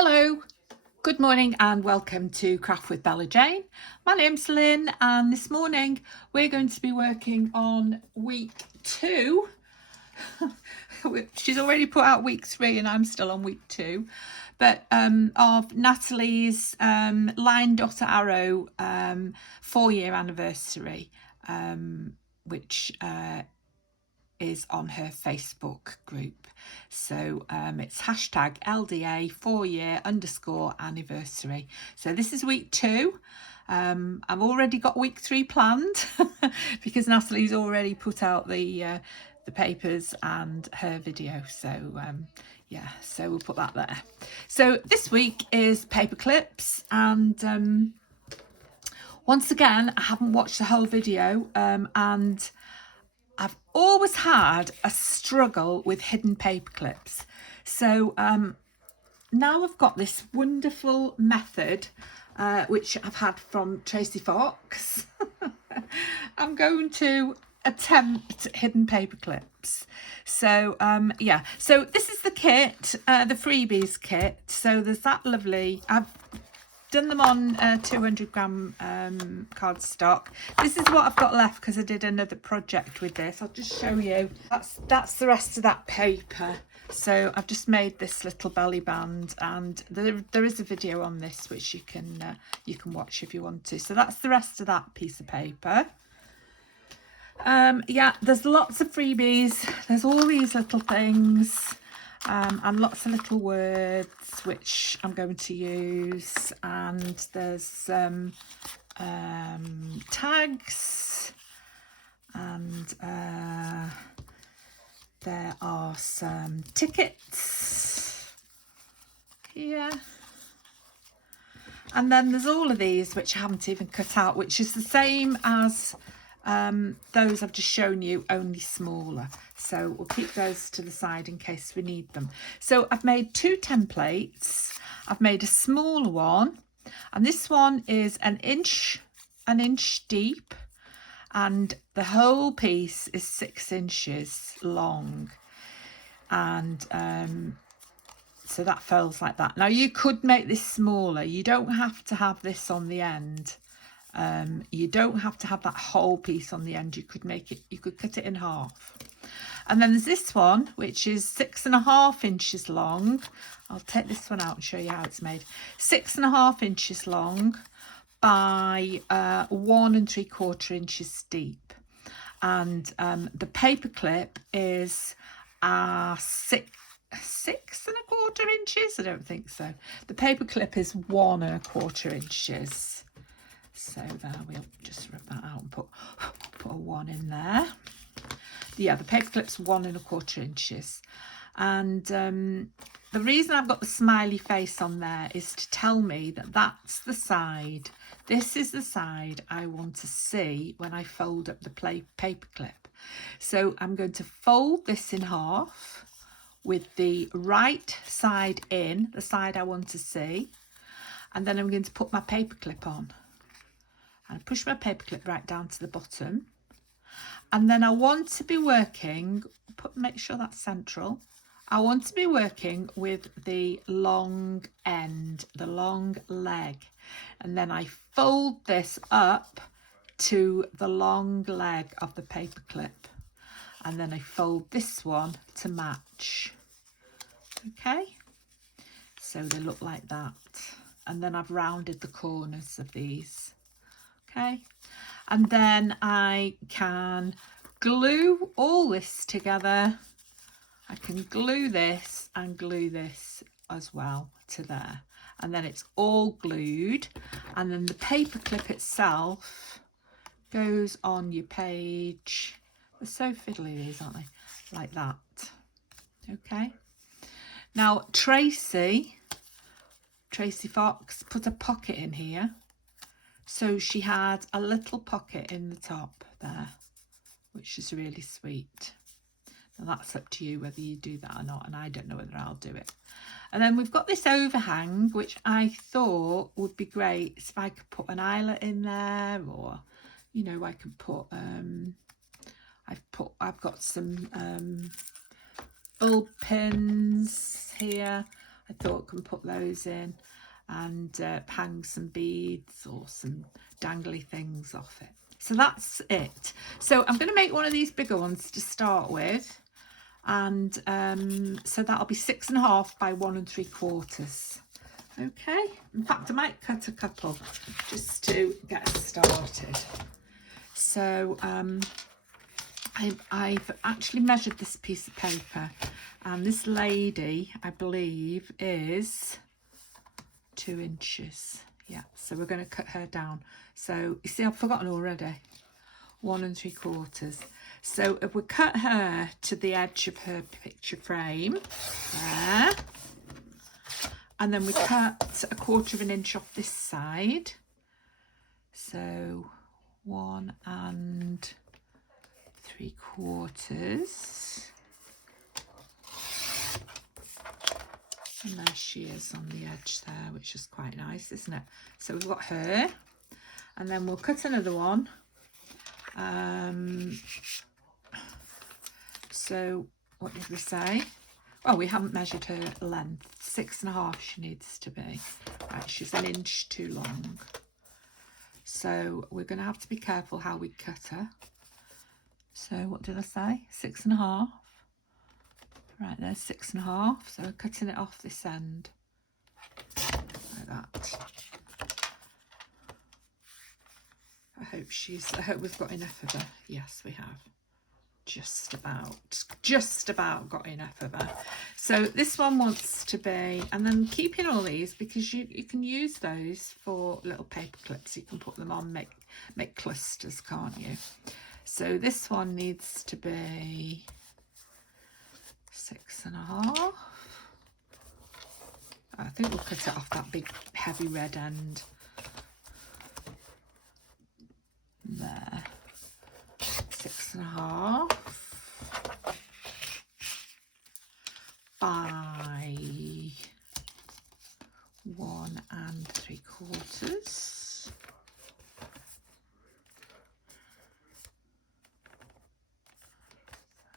Hello, good morning and welcome to Craft with Bella Jane. My name's Lynn and this morning we're going to be working on week 2. She's already put out week 3 and I'm still on week 2. But of Natalie's Line Dot Arrow 4-year anniversary, which is on her Facebook group. So it's hashtag LDA 4-year _ anniversary. So this is week 2. I've already got week 3 planned because Natalie's already put out the papers and her video. So yeah, so we'll put that there. So this week is paperclips, and once again I haven't watched the whole video, and I've always had a struggle with hidden paper clips. So now I've got this wonderful method, which I've had from Tracy Fox. I'm going to attempt hidden paper clips. So yeah, so this is the kit, the freebies kit. So there's that lovely, I've done them on 200-gram cardstock. This is what I've got left because I did another project with this. I'll just show you. That's the rest of that paper. So I've just made this little belly band, and there is a video on this which you can watch if you want to. So that's the rest of that piece of paper. Yeah, there's lots of freebies. There's all these little things. And lots of little words which I'm going to use, and there's tags, and there are some tickets here, and then there's all of these which I haven't even cut out, which is the same as those I've just shown you, only smaller. So we'll keep those to the side in case we need them. So I've made 2 templates. I've made a smaller one, and this one is an inch deep, and the whole piece is 6 inches long, and so that folds like that. Now you could make this smaller. You don't have to have this on the end. You don't have to have that whole piece on the end. You could make it, you could cut it in half. And then there's this one, which is 6.5 inches long. I'll take this one out and show you how it's made. 6.5 inches long by 1 3/4 inches deep. And the paper clip is 6.25 inches. I don't think so. The paper clip is 1 1/4 inches. So there, we'll just rub that out and put a 1 in there. Yeah, the paper clip's 1 1/4 inches. And the reason I've got the smiley face on there is to tell me that that's the side. This is the side I want to see when I fold up the paper clip. So I'm going to fold this in half with the right side in, the side I want to see. And then I'm going to put my paper clip on. And push my paper clip right down to the bottom, and then I want to be working, make sure that's central. I want to be working with the long end, the long leg, and then I fold this up to the long leg of the paper clip, and then I fold this one to match. Okay, so they look like that, and then I've rounded the corners of these. Okay, and then I can glue all this together. I can glue this and glue this as well to there, and then it's all glued, and then the paper clip itself goes on your page. They're so fiddly, these, aren't they? Like that. Okay, now Tracy Fox put a pocket in here. So she had a little pocket in the top there, which is really sweet. Now that's up to you whether you do that or not, and I don't know whether I'll do it. And then we've got this overhang, which I thought would be great if I could put an eyelet in there, or, you know, I could put, I've got some bulb pins here. I thought I can put those in and hang some beads or some dangly things off it. So that's it. So I'm going to make one of these bigger ones to start with, and so that'll be 6.5 by 1 3/4. Okay, in fact I might cut a couple just to get us started. So I've actually measured this piece of paper, and this lady I believe is 2 inches. Yeah, so we're going to cut her down. So you see, I've forgotten already. 1 3/4. So if we cut her to the edge of her picture frame there, and then we cut 1/4 inch off this side, so 1 3/4, and there she is on the edge there, which is quite nice, isn't it? So we've got her, and then we'll cut another one. So what did we say? Oh, we haven't measured her length. 6.5 she needs to be. Right, she's 1 inch too long. So we're going to have to be careful how we cut her. So what did I say? 6.5. Right, there's 6.5. So we're cutting it off this end like that. I hope we've got enough of her. Yes, we have. Just about got enough of her. So this one wants to be, and then keeping all these, because you can use those for little paper clips. You can put them on, make clusters, can't you? So this one needs to be 6.5. I think we'll cut it off that big heavy red end there. 6.5 by 1 3/4,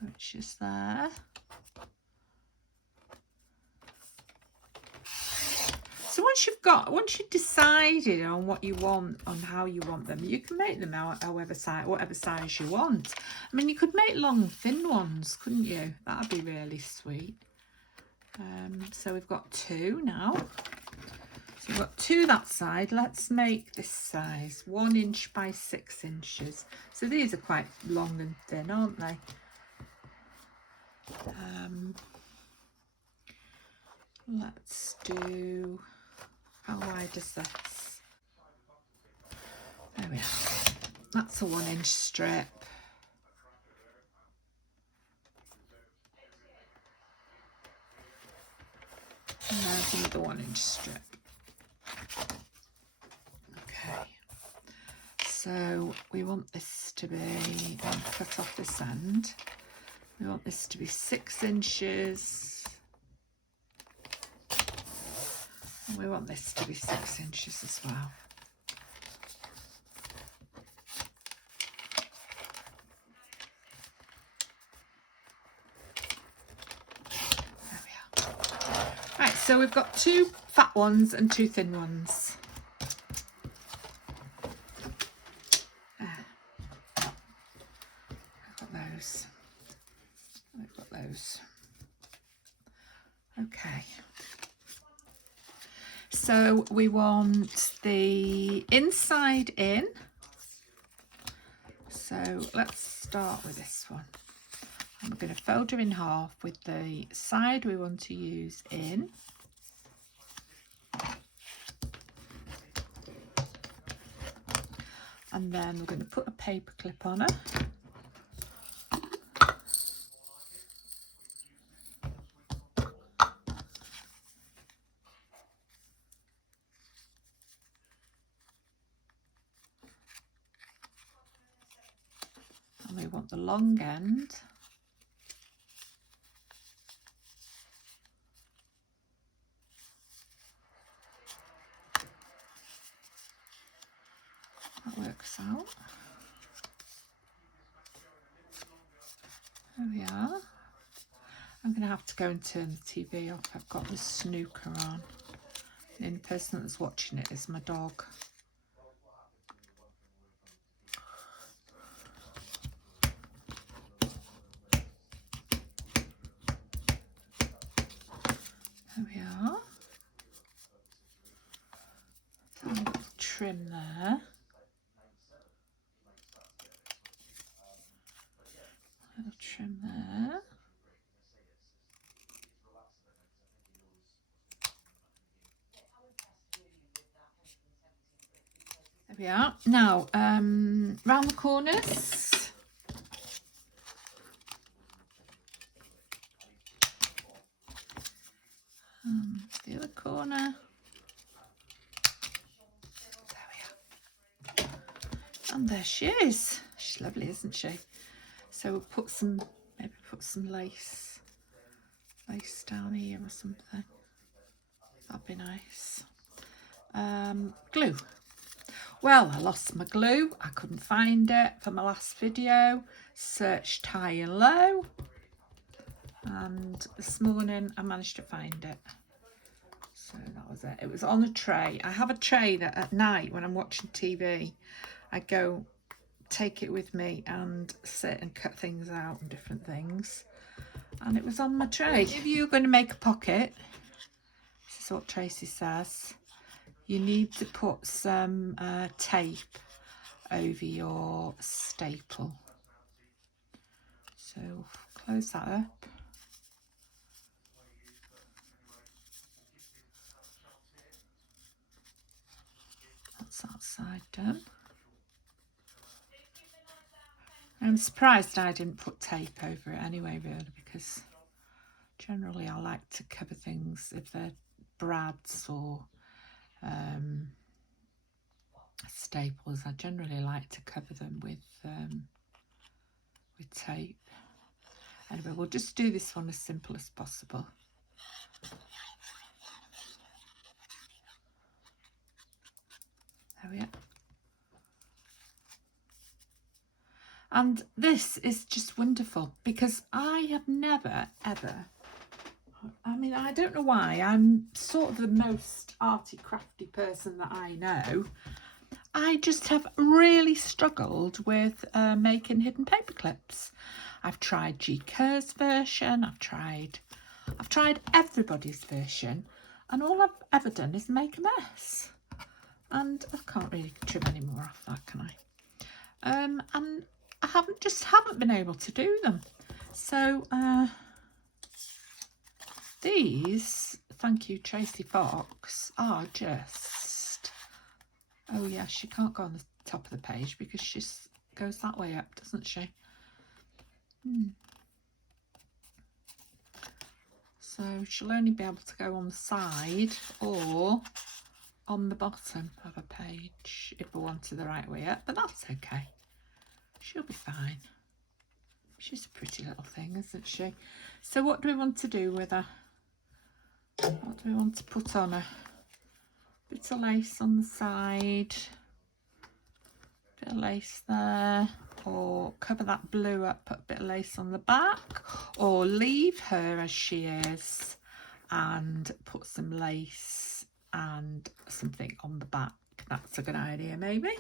which is there. So once you've decided on what you want, on how you want them, you can make them out whatever size you want. I mean, you could make long, thin ones, couldn't you? That'd be really sweet. So we've got 2 now. So we've got 2 that side. Let's make this size 1 inch by 6 inches. So these are quite long and thin, aren't they? Let's do, how wide is this? There we are. That's a 1 inch strip. And there's another 1 inch strip. Okay. So we want this to be, cut off this end. We want this to be 6 inches. And we want this to be 6 inches as well. There we are. Right, so we've got 2 fat ones and 2 thin ones. I've got those. Okay. So we want the inside in. So let's start with this one. I'm going to fold her in half with the side we want to use in. And then we're going to put a paper clip on her. And we want the long end that works out. There we are. I'm going to have to go and turn the TV off. I've got the snooker on. The only person that's watching it is my dog. There we are. So a little trim there. A little trim there. There we are. Now, round the corners. The other corner. There we are. And there she is. She's lovely, isn't she? So we'll put some, maybe put some lace down here or something. That'd be nice. Glue. Well, I lost my glue. I couldn't find it for my last video. Searched high and low. And this morning I managed to find it. So that was it. It was on a tray. I have a tray that at night when I'm watching TV, I go take it with me and sit and cut things out and different things. And it was on my tray. If you're going to make a pocket, this is what Tracy says, you need to put some tape over your staple. So close that up. That's that side done. I'm surprised I didn't put tape over it anyway, really, because generally I like to cover things if they're brads or staples. I generally like to cover them with tape. Anyway, we'll just do this one as simple as possible. There we are. And this is just wonderful because I have never, ever, I mean, I don't know why, I'm sort of the most arty, crafty person that I know. I just have really struggled with making hidden paper clips. I've tried G. Kerr's version, I've tried everybody's version, and all I've ever done is make a mess. And I can't really trim any more off that, can I? And I haven't been able to do them. So these, thank you Tracy Fox, are just, oh yeah, she can't go on the top of the page because she goes that way up, doesn't she? So she'll only be able to go on the side or on the bottom of a page if we wanted the right way up, but that's okay. She'll be fine. She's a pretty little thing, isn't she? So what do we want to do with her? What do we want to put on her? Bit of lace on the side. Bit of lace there. Or cover that blue up, put a bit of lace on the back. Or leave her as she is and put some lace and something on the back. That's a good idea, maybe.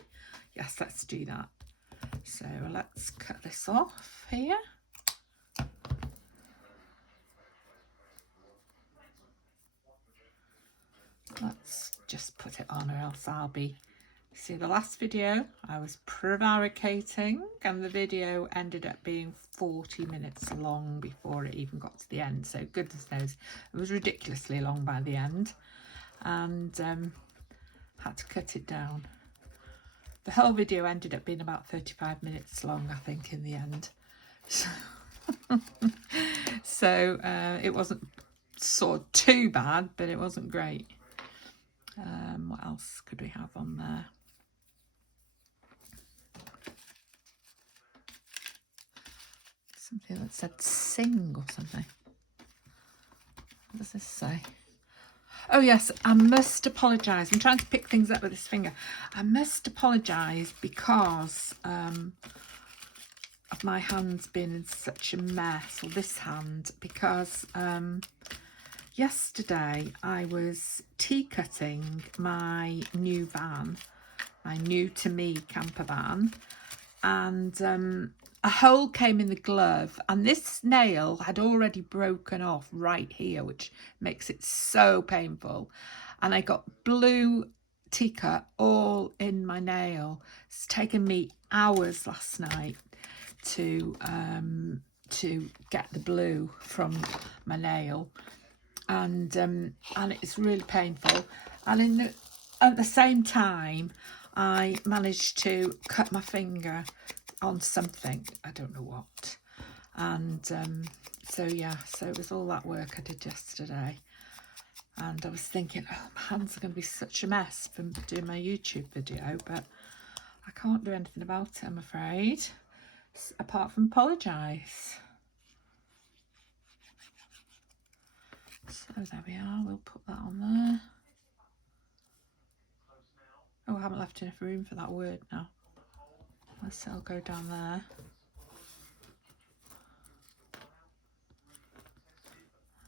Yes, let's do that. So let's cut this off here. Let's just put it on, or else I'll be... See, the last video I was prevaricating and the video ended up being 40 minutes long before it even got to the end. So goodness knows, it was ridiculously long by the end, and had to cut it down. The whole video ended up being about 35 minutes long, I think, in the end. So it wasn't sort of too bad, but it wasn't great. What else could we have on there? Something that said sing or something. What does this say? Oh yes, I must apologise. I'm trying to pick things up with this finger. I must apologise because of my hands being in such a mess, or this hand, because yesterday I was tea cutting my new van, my new to me camper van, and a hole came in the glove, and this nail had already broken off right here, which makes it so painful. And I got blue tea cut all in my nail. It's taken me hours last night to get the blue from my nail, and it's really painful. And at the same time, I managed to cut my finger on something, I don't know what, and so yeah, so it was all that work I did yesterday, and I was thinking, oh, my hands are going to be such a mess from doing my YouTube video, but I can't do anything about it, I'm afraid, apart from apologise. So there we are, we'll put that on there. Oh, I haven't left enough room for that word now. I'll go down there.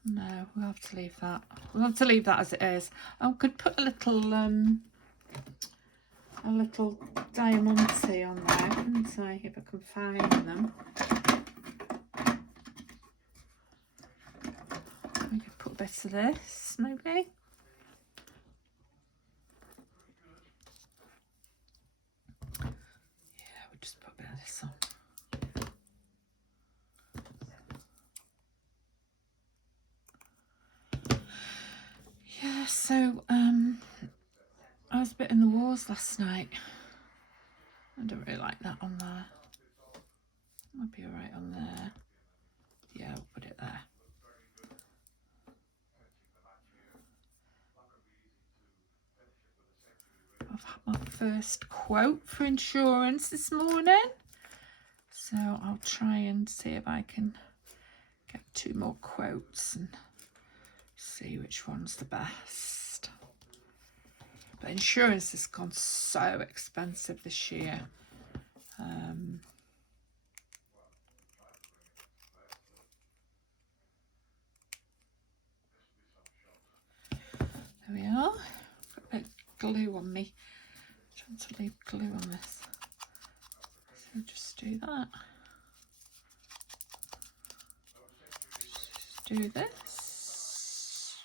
No, we'll have to leave that. We'll have to leave that as it is. I could put a little diamante on there, couldn't I, if I can find them. We could put a bit of this, maybe. Yeah, we'll just put a bit of this on. Yeah, so I was a bit in the wars last night. I don't really like that on there. Might be alright on there. Yeah, we'll put it there. I've had my first quote for insurance this morning, so I'll try and see if I can get 2 more quotes and see which one's the best. But insurance has gone so expensive this year. There we are. Got a bit of glue on me. I'm trying to leave glue on this. So just do that. Just do this.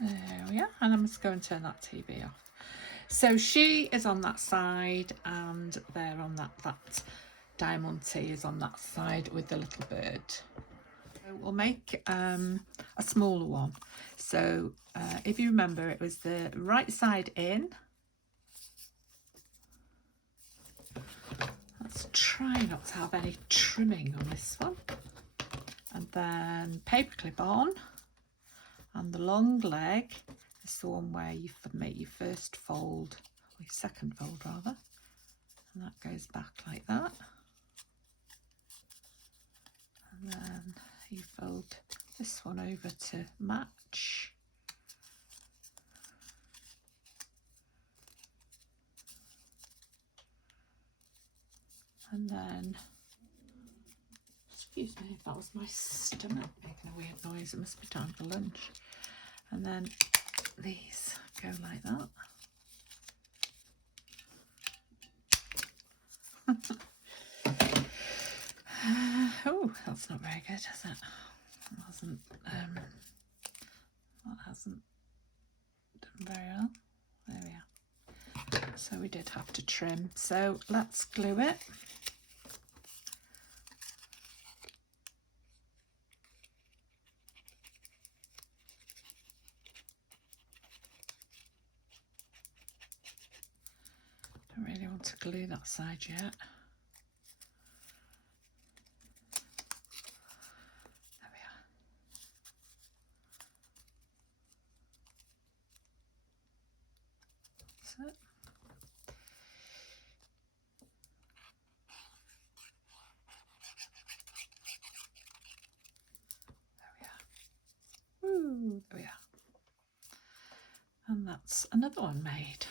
There we are. And I'm just going to turn that TV off. So she is on that side, and they're on that diamante is on that side with the little bird. So we'll make a smaller one. So if you remember, it was the right side in. Let's try not to have any trimming on this one. And then paperclip on, and the long leg is the one where you make your first fold, or your second fold rather, and that goes back like that. And then you fold this one over to match. And then, excuse me if that was my stomach making a weird noise, it must be time for lunch. And then these go like that. Oh, that's not very good, is it? That hasn't done very well. There we are. So we did have to trim. So let's glue it. Don't really want to glue that side yet. It. There we are. Woo, there we are. And that's another one made.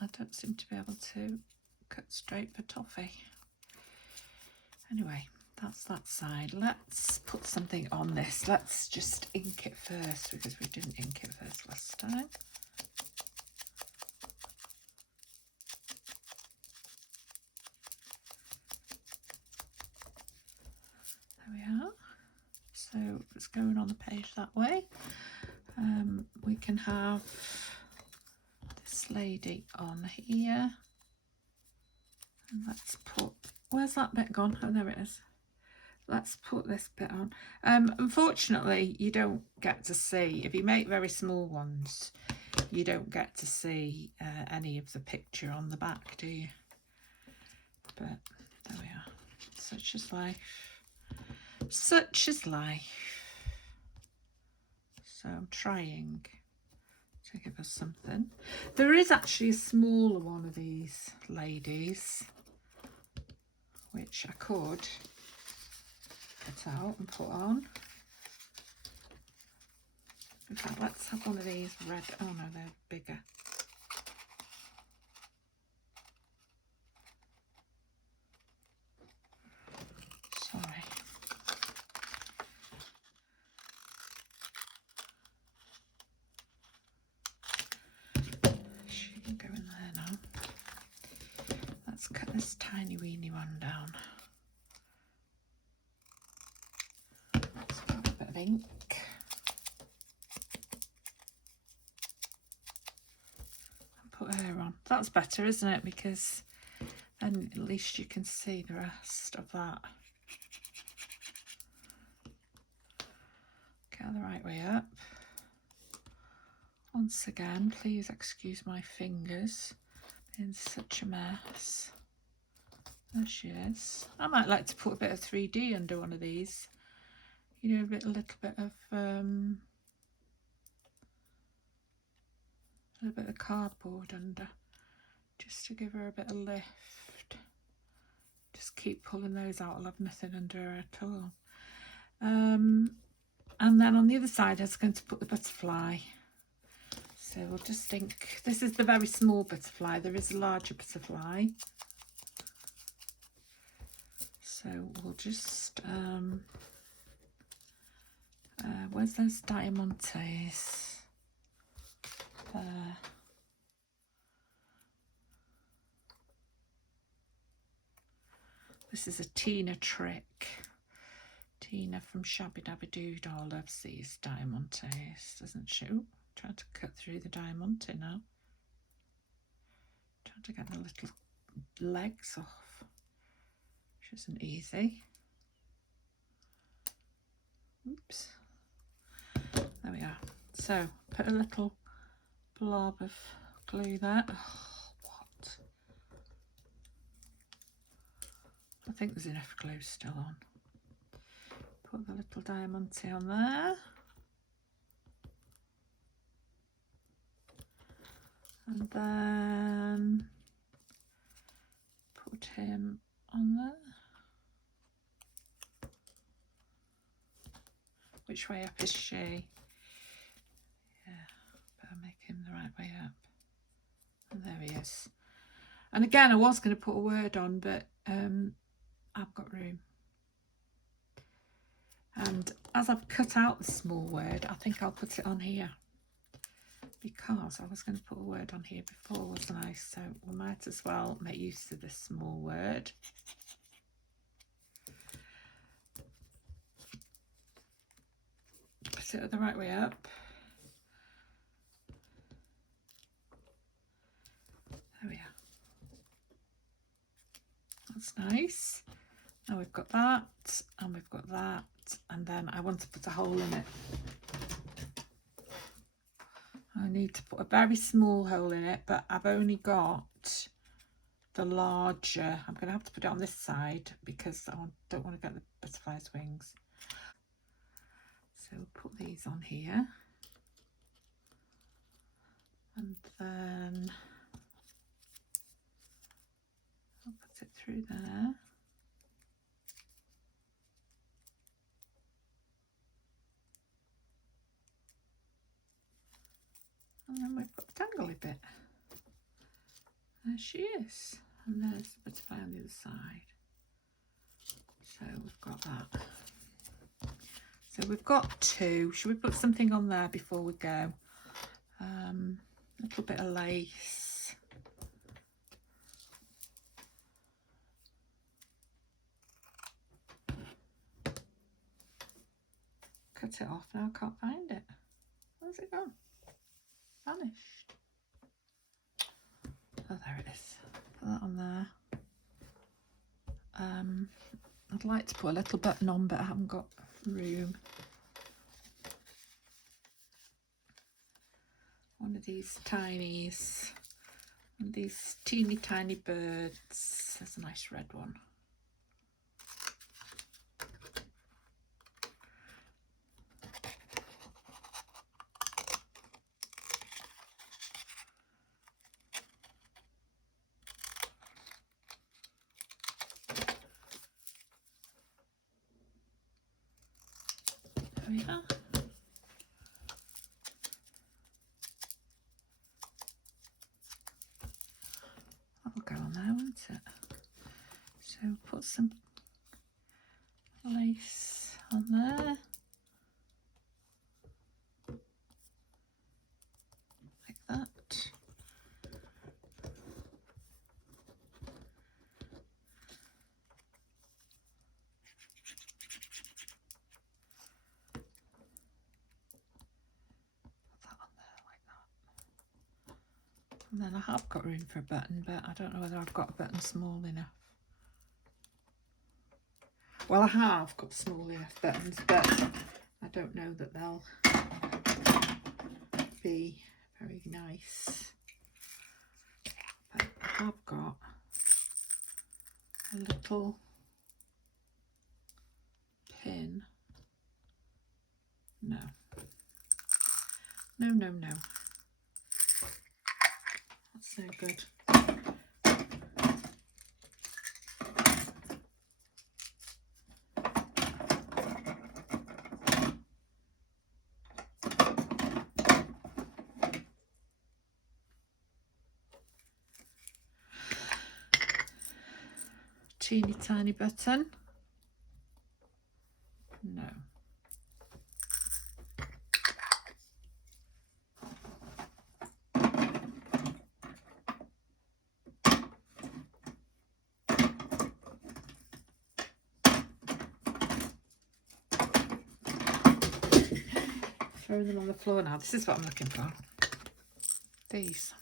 I don't seem to be able to cut straight for toffee. Anyway, that's that side. Let's put something on this. Let's just ink it first because we didn't ink it first last time. There we are. So it's going on the page that way. We can have this lady on here. And let's put, where's that bit gone? Oh, there it is. Let's put this bit on. Unfortunately, you don't get to see, if you make very small ones, you don't get to see any of the picture on the back, do you? But there we are. Such is life. Such is life. So I'm trying to give us something. There is actually a smaller one of these ladies, which I could cut out and put on. In fact, let's have one of these red. Oh no, they're bigger. Sorry. She can go in there now. Let's cut this tiny weeny one down. Let's put a bit of ink. And put her on. That's better, isn't it? Because then at least you can see the rest of that. Get the right way up. Once again, please excuse my fingers in such a mess. There she is. I might like to put a bit of 3D under one of these. You know, a little bit of cardboard under, just to give her a bit of lift. Just keep pulling those out. I'll have nothing under her at all. And then on the other side, I was going to put the butterfly. So we'll just think, this is the very small butterfly. There is a larger butterfly. So we'll just, where's those diamantes? There. This is a Tina trick. Tina from Shabby Dabby Doodah loves these diamantes, doesn't she? Ooh, trying to cut through the diamante now. Trying to get the little legs off, which isn't easy. Oops. There we are. So put a little blob of glue there. Oh, what? I think there's enough glue still on. Put the little diamante on there. And then put him on there. Which way up is she? Yeah, better make him the right way up. And there he is. And again, I was going to put a word on, but I've got room. And as I've cut out the small word, I think I'll put it on here. Because I was going to put a word on here before, wasn't I? So we might as well make use of this small word. Put it the right way up. There we are. That's nice. Now we've got that, and we've got that, and then I want to put a hole in it. I need to put a very small hole in it, but I've only got the larger. I'm going to have to put it on this side because I don't want to get the butterfly's wings. So we'll put these on here. And then I'll put it through there. And then we've got the dangly bit. There she is. And there's the butterfly on the other side. So we've got that. So we've got 2. Should we put something on there before we go? A little bit of lace. Cut it off now, I can't find it. Where's it gone? Vanished. Oh, there it is. Put that on there. I'd like to put a little button on, but I haven't got room. One of these tinies. One of these teeny tiny birds. There's a nice red one. There we are. That'll go on there, won't it? So put some lace on there. Like that. And then I have got room for a button, but I don't know whether I've got a button small enough. Well, I have got small enough buttons, but I don't know that they'll be very nice. But I have got a little pin. No. No, no, no. That's no good. Teeny tiny button. No. Throwing them on the floor now. This is what I'm looking for. These.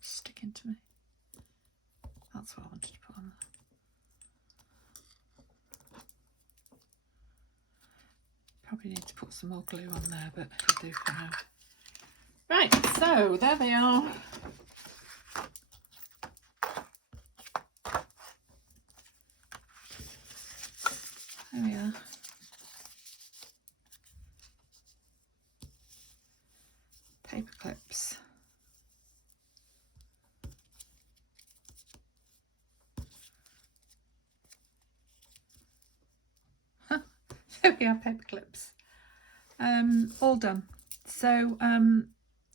Sticking to me. That's what I wanted to put on there. Probably need to put some more glue on there, but it'll do for now. Right, so there they are. There we are. Paper clips. There we are, paper clips. All done. So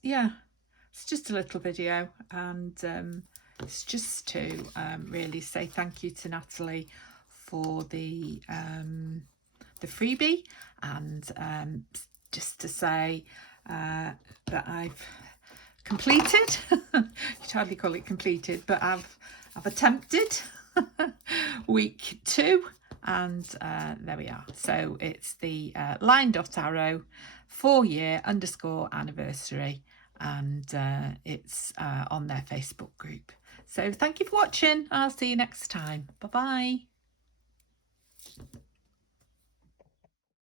yeah, it's just a little video, and it's just to really say thank you to Natalie for the freebie, and just to say that I've completed. You'd hardly call it completed, but I've attempted week 2, and there we are. So it's the line dot arrow 4-year _ anniversary, and it's on their Facebook group. So thank you for watching. I'll see you next time. Bye bye.